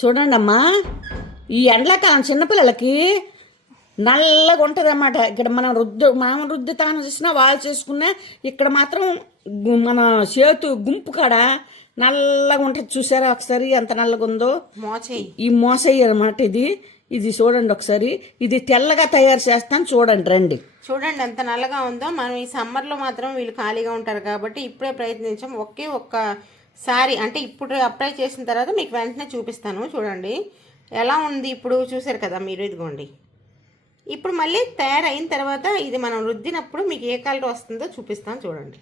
చూడండి అమ్మా ఈ ఎండాకాలం చిన్నపిల్లలకి నల్లగా ఉంటుంది అన్నమాట ఇక్కడ మనం రుద్దు మనం రుద్దుతాను చూసినా వాళ్ళు చేసుకున్నా ఇక్కడ మాత్రం మన చేతు గుంపు కాడ నల్లగా ఉంటుంది. చూసారా ఒకసారి ఎంత నల్లగా ఉందో? మోచేయి. ఈ మోసయ్య అనమాట ఇది. ఇది చూడండి ఒకసారి. ఇది తెల్లగా తయారు చేస్తాను. చూడండి రండి. చూడండి ఎంత నల్లగా ఉందో. మనం ఈ సమ్మర్లో మాత్రం వీళ్ళు ఖాళీగా ఉంటారు కాబట్టి ఇప్పుడే ప్రయత్నించాం. ఒకే ఒక్క సారీ అంటే ఇప్పుడు అప్లై చేసిన తర్వాత మీకు వెంటనే చూపిస్తాను చూడండి. ఎలా ఉంది ఇప్పుడు? చూసారు కదా మీరు ఇదిగోండి. ఇప్పుడు మళ్ళీ తయారైన తర్వాత ఇది మనం రుద్దినప్పుడు మీకు ఏ కలర్ వస్తుందో చూపిస్తాను చూడండి.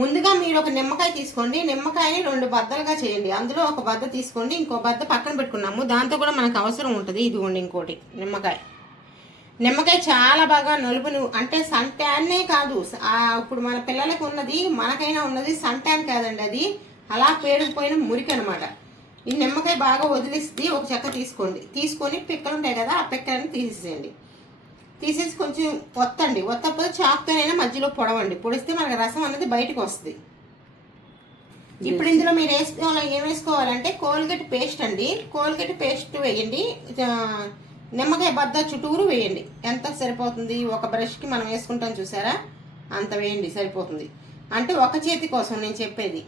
ముందుగా మీరు ఒక నిమ్మకాయ తీసుకోండి. నిమ్మకాయని రెండు బద్దలుగా చేయండి. అందులో ఒక బద్ద తీసుకోండి ఇంకో బద్ద పక్కన పెట్టుకున్నాము. దాంతో కూడా మనకు అవసరం ఉంటుంది. ఇదిగోండి ఇంకోటి నిమ్మకాయ. నిమ్మకాయ చాలా బాగా నలుపును అంటే సన్ ట్యాన్నే కాదు. ఇప్పుడు మన పిల్లలకు ఉన్నది మనకైనా ఉన్నది సన్ ట్యాన్ కాదండి అది. అలా పేరుకుపోయిన మురికి అనమాట ఈ నిమ్మకాయ బాగా వదిలేసి ఒక చెక్క తీసుకోండి. తీసుకొని పిక్కలు ఉంటాయి కదా ఆ పిక్కలను తీసేసేయండి. తీసేసి కొంచెం ఒత్తండి. ఒత్తకపోతే చాకుతోనైనా మధ్యలో పొడవండి. పొడిస్తే మనకి రసం అనేది బయటకు వస్తుంది. ఇప్పుడు ఇందులో మీరు వేసుకోవాలి ఏం వేసుకోవాలంటే కోల్గేట్ పేస్ట్ అండి. కోల్గేట్ పేస్ట్ వేయండి. నిమ్మకాయ బద్ద చుట్టూరు వేయండి. ఎంత సరిపోతుంది? ఒక బ్రష్కి మనం వేసుకుంటాం చూసారా? అంత వేయండి సరిపోతుంది. అంటే ఒక చేతి కోసం నేను చెప్పేది.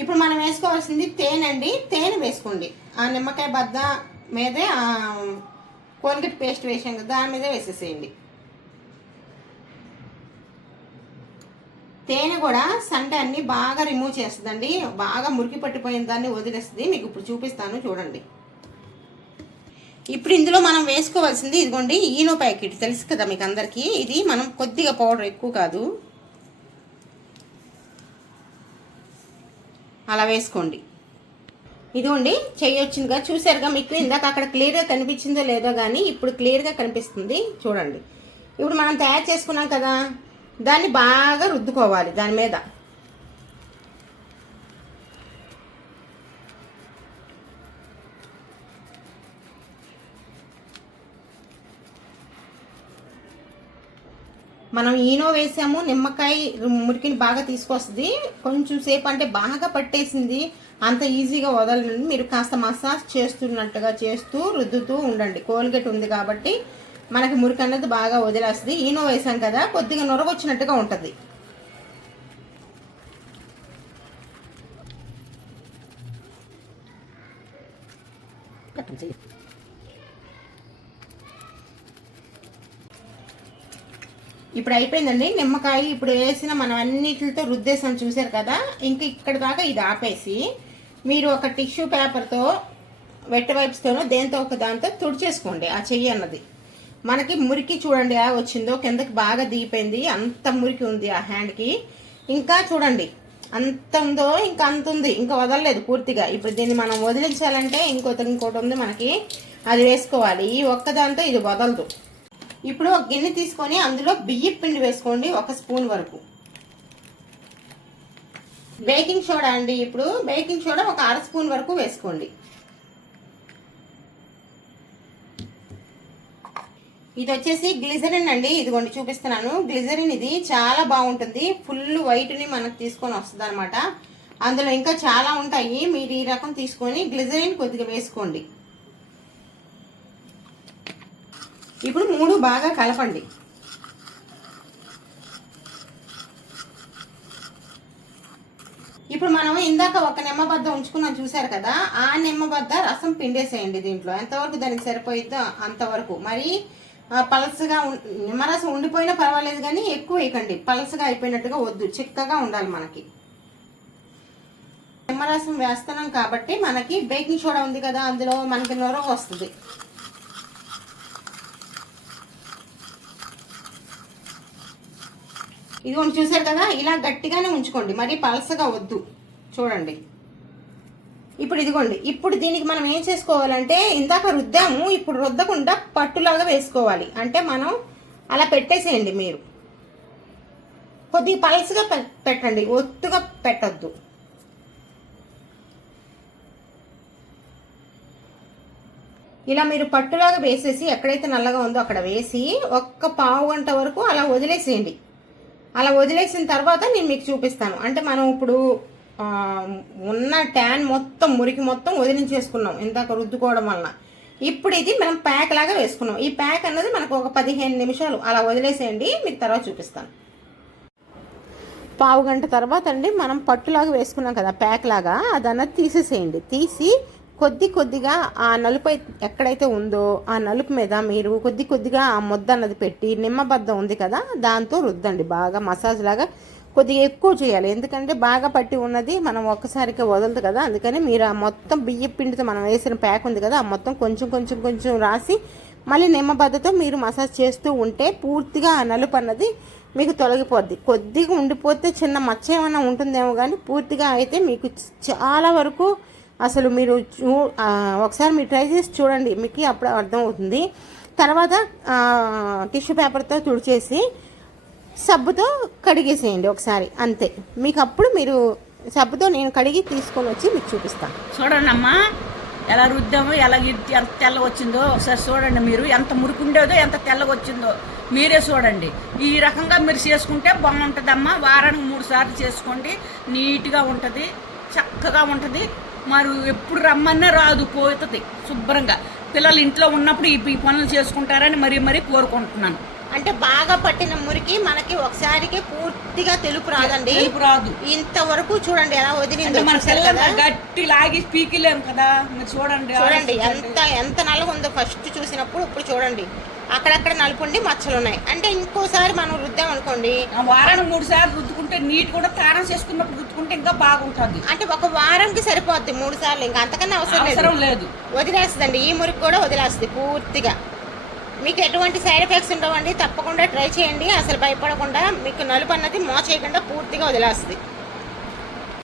ఇప్పుడు మనం వేసుకోవాల్సింది తేనె అండి. తేనె వేసుకోండి. ఆ నిమ్మకాయ బద్ద మీదే కోల్గేట్ పేస్ట్ వేసాం కదా దాని మీదే వేసేసేయండి. తేనె కూడా సంటాన్ని బాగా రిమూవ్ చేస్తుందండి. బాగా మురికి పట్టిపోయిన దాన్ని వదిలేస్తుంది. మీకు ఇప్పుడు చూపిస్తాను చూడండి. ఇప్పుడు ఇందులో మనం వేసుకోవాల్సింది ఇదిగోండి ఈనో ప్యాకెట్. తెలుసు కదా మీకు అందరికీ? ఇది మనం కొద్దిగా పౌడర్ ఎక్కువ కాదు. అలా వేసుకోండి. ఇదిగోండి చేయొచ్చిందిగా చూసారుగా మీకు ఇందాక అక్కడ క్లియర్గా కనిపించిందో లేదో కానీ ఇప్పుడు క్లియర్గా కనిపిస్తుంది. చూడండి. ఇప్పుడు మనం తయారు చేసుకున్నాం కదా దాన్ని బాగా రుద్దుకోవాలి దాని మీద. మనం ఈనో వేసాము నిమ్మకాయ మురికిని బాగా తీసుకొస్తుంది. కొంచెం సేపు అంటే బాగా పట్టేసింది. అంత ఈజీగా వదలండి మీరు కాస్త మసాజ్ చేస్తున్నట్టుగా చేస్తూ రుద్దుతూ ఉండండి. కోల్గేట్ ఉంది కాబట్టి మనకి మురికి అనేది బాగా వదిలేస్తుంది. ఈనో వేసాం కదా కొద్దిగా నొరగొచ్చినట్టుగా ఉంటుంది. ఇప్పుడు అయిపోయిందండి. నిమ్మకాయ ఇప్పుడు వేసిన మనం అన్నిటితో రుద్దేశం చూసారు కదా? ఇంక ఇక్కడ దాకా ఇది ఆపేసి మీరు ఒక టిష్యూ పేపర్తో వెట్ వైప్స్తోనో దేంతో ఒక దాంతో తుడిచేసుకోండి ఆ చెయ్యి అన్నది. మనకి మురికి చూడండి ఎలా వచ్చిందో కిందకి బాగా దిగిపోయింది అంత మురికి ఉంది ఆ హ్యాండ్కి. ఇంకా చూడండి అంత ఉందో ఇంకా అంత ఉంది ఇంకా వదలలేదు పూర్తిగా. ఇప్పుడు దీన్ని మనం వదిలించాలంటే ఇంకోటి ఇంకోటి ఉంది మనకి. అది వేసుకోవాలి. ఈ ఒక్కదాంతో ఇది వదలదు. ఇప్పుడు ఒక గిన్నె తీసుకొని అందులో బియ్యం పిండి వేసుకోండి ఒక స్పూన్ వరకు. బేకింగ్ సోడా అండి ఇప్పుడు బేకింగ్ సోడా ఒక అర స్పూన్ వరకు వేసుకోండి. ఇది వచ్చేసి గ్లిజరిన్ అండి ఇదిగోండి చూపిస్తున్నాను. గ్లిజరిన్ ఇది చాలా బాగుంటుంది ఫుల్ వైట్ని మనకు తీసుకొని వస్తుంది అనమాట అందులో ఇంకా చాలా ఉంటాయి మీరు ఈ రకం తీసుకొని గ్లిజరిన్ కొద్దిగా వేసుకోండి. ఇప్పుడు మూడు బాగా కలపండి. ఇప్పుడు మనం ఇందాక ఒక నిమ్మబద్ద ఉంచుకున్నాం చూసారు కదా? ఆ నిమ్మబద్ద రసం పిండేసేయండి దీంట్లో. ఎంతవరకు దానికి సరిపోయిద్దో అంతవరకు. మరి పలసగా ఉం- నిమ్మరసం ఉండిపోయినా పర్వాలేదు కానీ ఎక్కువ వేయకండి. పలసగా అయిపోయినట్టుగా వద్దు. చిక్కగా ఉండాలి మనకి. నిమ్మరసం వేస్తున్నాం కాబట్టి మనకి బేకింగ్ సోడా ఉంది కదా అందులో మనకి నొరగ వస్తుంది. ఇదిగోండి చూసారు కదా? ఇలా గట్టిగానే ఉంచుకోండి. మరీ పలసగా వద్దు. చూడండి. ఇప్పుడు ఇదిగోండి. ఇప్పుడు దీనికి మనం ఏం చేసుకోవాలంటే ఇందాక రుద్దాము ఇప్పుడు రుద్దకుండా పట్టులాగా వేసుకోవాలి. అంటే మనం అలా పెట్టేసేయండి మీరు. కొద్దిగా పలసగా పె- పెట్టండి. ఒత్తుగా పెట్టద్దు. ఇలా మీరు పట్టులాగా వేసేసి ఎక్కడైతే నల్లగా ఉందో అక్కడ వేసి ఒక్క పావు గంట వరకు అలా వదిలేసేయండి. అలా వదిలేసిన తర్వాత నేను మీకు చూపిస్తాను. అంటే మనం ఇప్పుడు ఉన్న ట్యాన్ మొత్తం మురికి మొత్తం వదిలించేసుకున్నాం ఇందాక రుద్దుకోవడం వలన. ఇప్పుడు ఇది మనం ప్యాక్ లాగా వేసుకున్నాం. ఈ ప్యాక్ అన్నది మనకు ఒక పదిహేను నిమిషాలు అలా వదిలేసేయండి మీకు తర్వాత చూపిస్తాను. పావు గంట తర్వాత అండి మనం పట్టులాగా వేసుకున్నాం కదా ప్యాక్ లాగా. అదన్నది తీసేసేయండి. తీసి కొద్ది కొద్దిగా ఆ నలుపు ఎక్కడైతే ఉందో ఆ నలుపు మీద మీరు కొద్ది కొద్దిగా ఆ ముద్ద అన్నది పెట్టి నిమ్మబద్ధం ఉంది కదా దాంతో రుద్దండి. బాగా మసాజ్ లాగా కొద్దిగా ఎక్కువ చేయాలి. ఎందుకంటే బాగా పట్టి ఉన్నది మనం ఒక్కసారిగా వదలదు కదా. అందుకని మీరు ఆ మొత్తం బియ్య పిండితో మనం వేసిన ప్యాక్ ఉంది కదా ఆ మొత్తం కొంచెం కొంచెం కొంచెం రాసి మళ్ళీ నిమ్మబద్దతో మీరు మసాజ్ చేస్తూ ఉంటే పూర్తిగా ఆ నలుపు అన్నది మీకు తొలగిపోద్ది. కొద్దిగా ఉండిపోతే చిన్న మచ్చ ఏమైనా ఉంటుందేమో కానీ పూర్తిగా అయితే మీకు చాలా వరకు అసలు మీరు చూ ఒకసారి మీరు ట్రై చేసి చూడండి మీకు అప్పుడు అర్థమవుతుంది. తర్వాత టిష్యూ పేపర్తో తుడిచేసి సబ్బుతో కడిగేసేయండి ఒకసారి అంతే. మీకు అప్పుడు మీరు సబ్బుతో నేను కడిగి తీసుకొని వచ్చి మీకు చూపిస్తాను. చూడండి అమ్మా ఎలా రుద్దామో ఎలా ఎంత తెల్లగా వచ్చిందో ఒకసారి చూడండి మీరు ఎంత మురికి ఉండేదో ఎంత తెల్లగా వచ్చిందో మీరే చూడండి. ఈ రకంగా మీరు చేసుకుంటే బాగుంటుందమ్మా. వారానికి మూడు సార్లు చేసుకోండి నీట్గా ఉంటుంది చక్కగా ఉంటుంది. మరి ఎప్పుడు రమ్మన్నా రాదు పోతుంది. శుభ్రంగా. పిల్లలు ఇంట్లో ఉన్నప్పుడు ఈ పనులు చేసుకుంటారని మరీ మరీ కోరుకుంటున్నాను. అంటే బాగా పట్టిన మురికి మనకి ఒకసారికి పూర్తిగా తెలుపు రాదండి. తెలుపు రాదు. ఇంతవరకు చూడండి ఎలా వదిలిందో మన గట్టి లాగి పీకిలేము కదా? మీరు చూడండి చూడండి. ఎంత ఎంత నలుగు ఉందో ఫస్ట్ చూసినప్పుడు ఇప్పుడు చూడండి. అక్కడక్కడ నలుపుండి మచ్చలు ఉన్నాయి అంటే ఇంకోసారి మనం రుద్దాం అనుకోండి. వారానికి మూడు సార్లు రుద్దుకుంటే నీట్ కూడా తానం చేసుకున్నప్పుడు రుద్దుకుంటే ఇంకా బాగుంటుంది. అంటే ఒక వారంకి సరిపోద్ది మూడు సార్లు ఇంకా అంతకన్నా అవసరం లేదు. అవసరం లేదు. వదిలేస్తుందండి. ఈ మురికి కూడా వదిలేస్తుంది పూర్తిగా. మీకు ఎటువంటి సైడ్ ఎఫెక్ట్స్ ఉండవండి తప్పకుండా ట్రై చేయండి. అసలు భయపడకుండా మీకు నలుపు అన్నది మో చేయకుండా పూర్తిగా వదిలేస్తుంది.